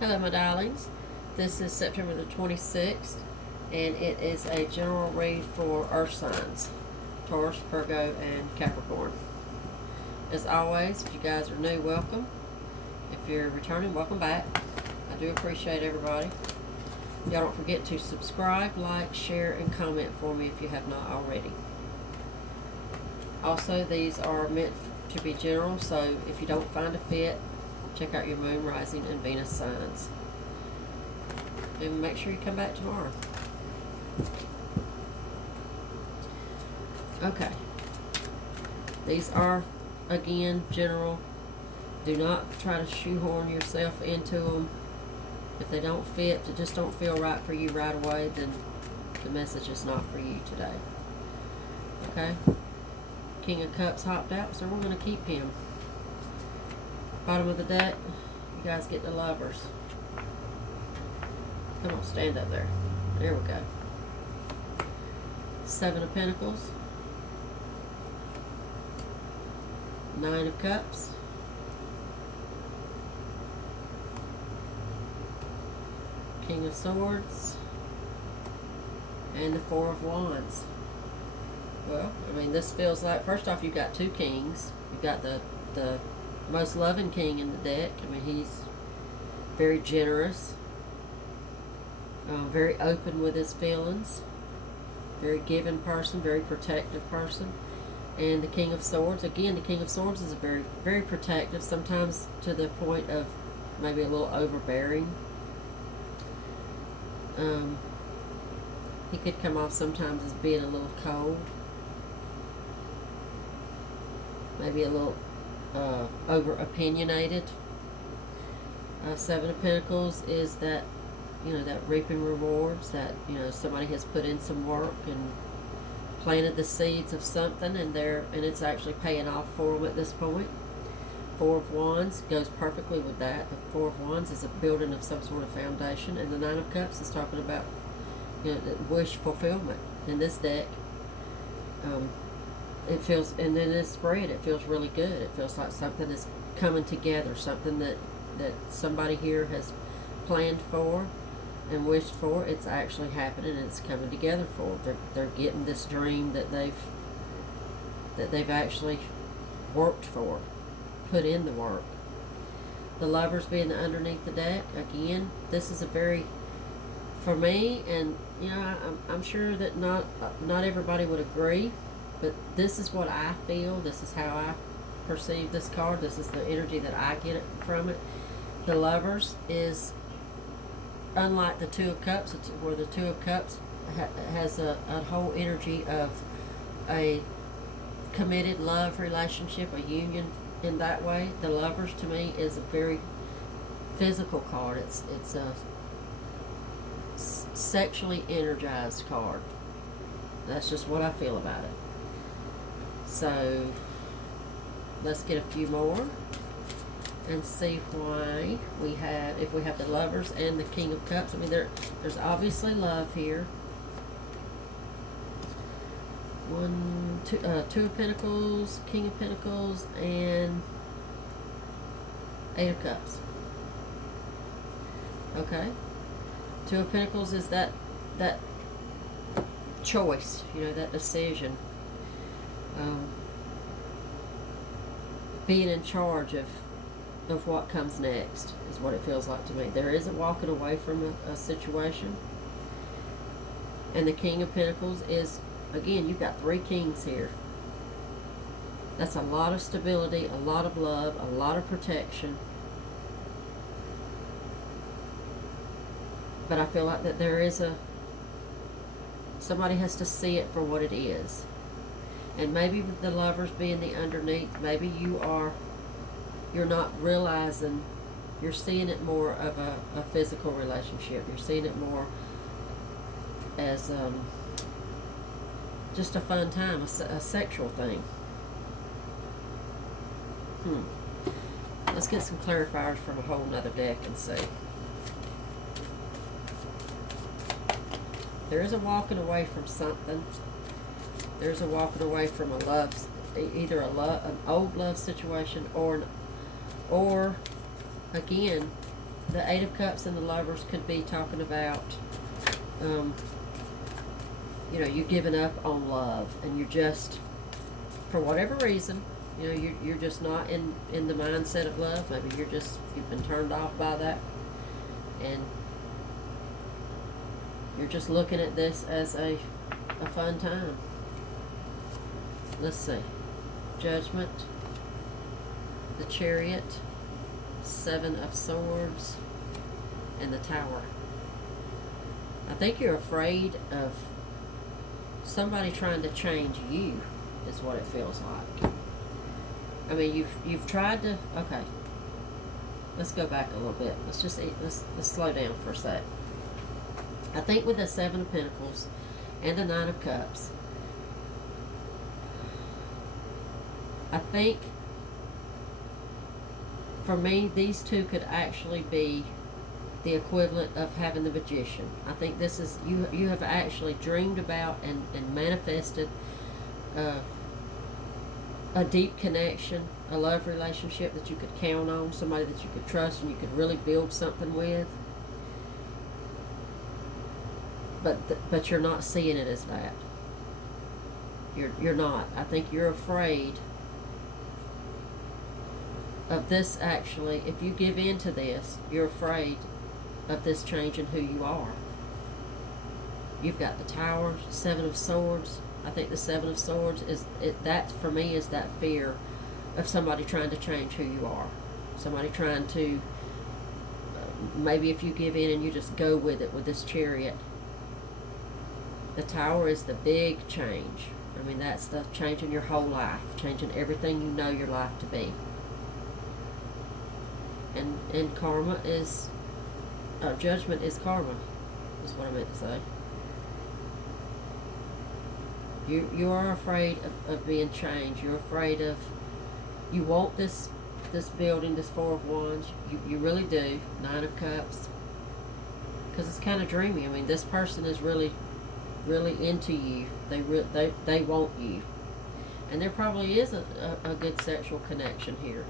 Hello, my darlings. This is September the 26th, and it is a general read for Earth signs Taurus, Virgo, and Capricorn. As always, if you guys are new, welcome. If you're returning, welcome back. I do appreciate everybody. Y'all don't forget to subscribe, like, share, and comment for me if you have not already. Also, these are meant to be general, so if you don't find a fit, check out your moon, rising, and Venus signs. And make sure you come back tomorrow. Okay. These are, again, general. Do not try to shoehorn yourself into them. If they don't fit, if they just don't feel right for you right away, then the message is not for you today. Okay? King of Cups hopped out, so we're going to keep him. Bottom of the deck, you guys get the Lovers. Come on, stand up there. There we go. Seven of Pentacles. Nine of Cups. King of Swords. And the Four of Wands. Well, I mean, this feels like, first off, you've got two kings. You've got the most loving king in the deck. I mean, he's very generous, very open with his feelings, very giving person, very protective person. And the King of Swords, again, the King of Swords is a very, very protective, sometimes to the point of maybe a little overbearing. He could come off sometimes as being a little cold, maybe a little over opinionated. Seven of Pentacles is that, that reaping rewards, that, somebody has put in some work and planted the seeds of something, and it's actually paying off for them at this point. Four of Wands goes perfectly with that. The Four of Wands is a building of some sort of foundation, and the Nine of Cups is talking about, wish fulfillment. In this deck, it feels, and then this spread, it feels really good. It feels like something is coming together, something that somebody here has planned for and wished for. It's actually happening, and it's coming together for them. They're getting this dream that they've actually worked for, put in the work. The Lovers being underneath the deck, again, this is a very, for me, and I'm sure that not everybody would agree, but this is what I feel. This is how I perceive this card. This is the energy that I get from it. The Lovers is unlike the Two of Cups, where the Two of Cups has a whole energy of a committed love relationship, a union in that way. The Lovers, to me, is a very physical card. It's a sexually energized card. That's just what I feel about it. So let's get a few more and see why we have, if we have the Lovers and the King of Cups. I mean, there's obviously love here. Two of Pentacles, King of Pentacles, and Eight of Cups. Okay. Two of Pentacles is that choice, that decision. Being in charge of what comes next is what it feels like to me. There isn't walking away from a situation. And the King of Pentacles is, again, you've got three kings here. That's a lot of stability, a lot of love, a lot of protection. But I feel like that there is somebody has to see it for what it is. And maybe with the Lovers being the underneath, maybe you're not realizing, you're seeing it more of a physical relationship. You're seeing it more as just a fun time, a sexual thing. Let's get some clarifiers from a whole nother deck and see. There is a walking away from something. There's a walking away from a love, either an old love situation, or again, the Eight of Cups and the Lovers could be talking about, you know, you're giving up on love, and you're just, for whatever reason, you know, you're just not in the mindset of love. Maybe you've been turned off by that, and you're just looking at this as a fun time. Let's see. Judgment, the Chariot, Seven of Swords, and the Tower. I think you're afraid of somebody trying to change you, is what it feels like. I mean, you've tried to. Okay, let's go back a little bit. Let's slow down for a sec. I think with the Seven of Pentacles and the Nine of Cups, I think for me these two could actually be the equivalent of having the Magician. I think this is, you have actually dreamed about and manifested a deep connection, a love relationship that you could count on, somebody that you could trust and you could really build something with. But you're not seeing it as that. You're not. I think you're afraid of this. Actually, if you give in to this, you're afraid of this changing who you are. You've got the Tower, Seven of Swords. I think the Seven of Swords that for me is that fear of somebody trying to change who you are. Somebody trying to, maybe if you give in and you just go with it with this Chariot. The Tower is the big change. I mean, that's the changing your whole life, changing everything you know your life to be. And karma is, judgment is karma, is what I meant to say. You are afraid of being changed. You're afraid of, you want this building, this Four of Wands. You really do. Nine of Cups. Because it's kind of dreamy. I mean, this person is really into you. They want you. And there probably is a good sexual connection here.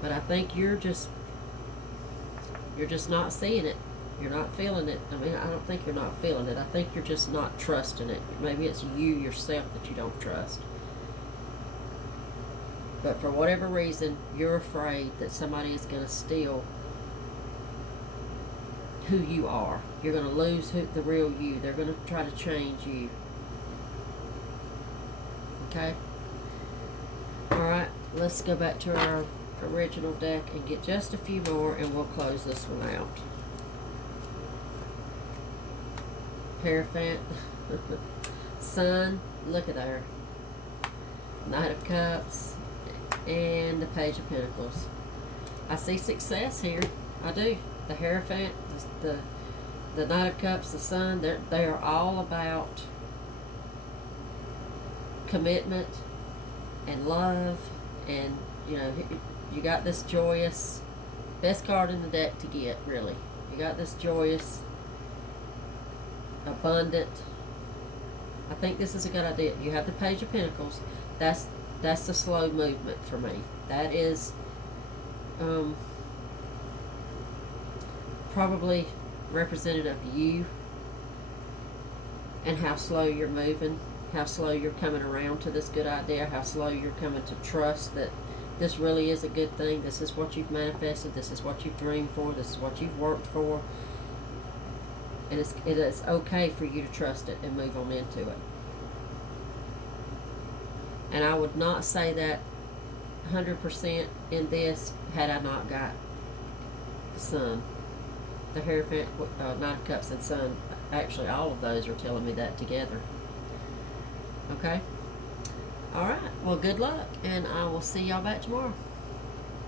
But I think you're just not seeing it. You're not feeling it. I mean, I don't think you're not feeling it. I think you're just not trusting it. Maybe it's you yourself that you don't trust. But for whatever reason, you're afraid that somebody is going to steal who you are. You're going to lose the real you. They're going to try to change you. Okay? Alright, let's go back to our original deck and get just a few more, and we'll close this one out. Hierophant. Sun, look at there. Knight of Cups and the Page of Pentacles. I see success here. I do. The Hierophant, the Knight of Cups, the Sun, they are all about commitment and love, and you know, you got this joyous, best card in the deck to get, really. You got this joyous, abundant. I think this is a good idea. You have the Page of Pentacles. That's the slow movement for me. That is probably representative of you and how slow you're moving, how slow you're coming around to this good idea, how slow you're coming to trust that this really is a good thing. This is what you've manifested. This is what you've dreamed for. This is what you've worked for. And it is okay for you to trust it and move on into it. And I would not say that 100% in this had I not got the Sun. The Hierophant, Nine of Cups, and Sun. Actually, all of those are telling me that together. Okay? Alright. Well, good luck. And I will see y'all back tomorrow.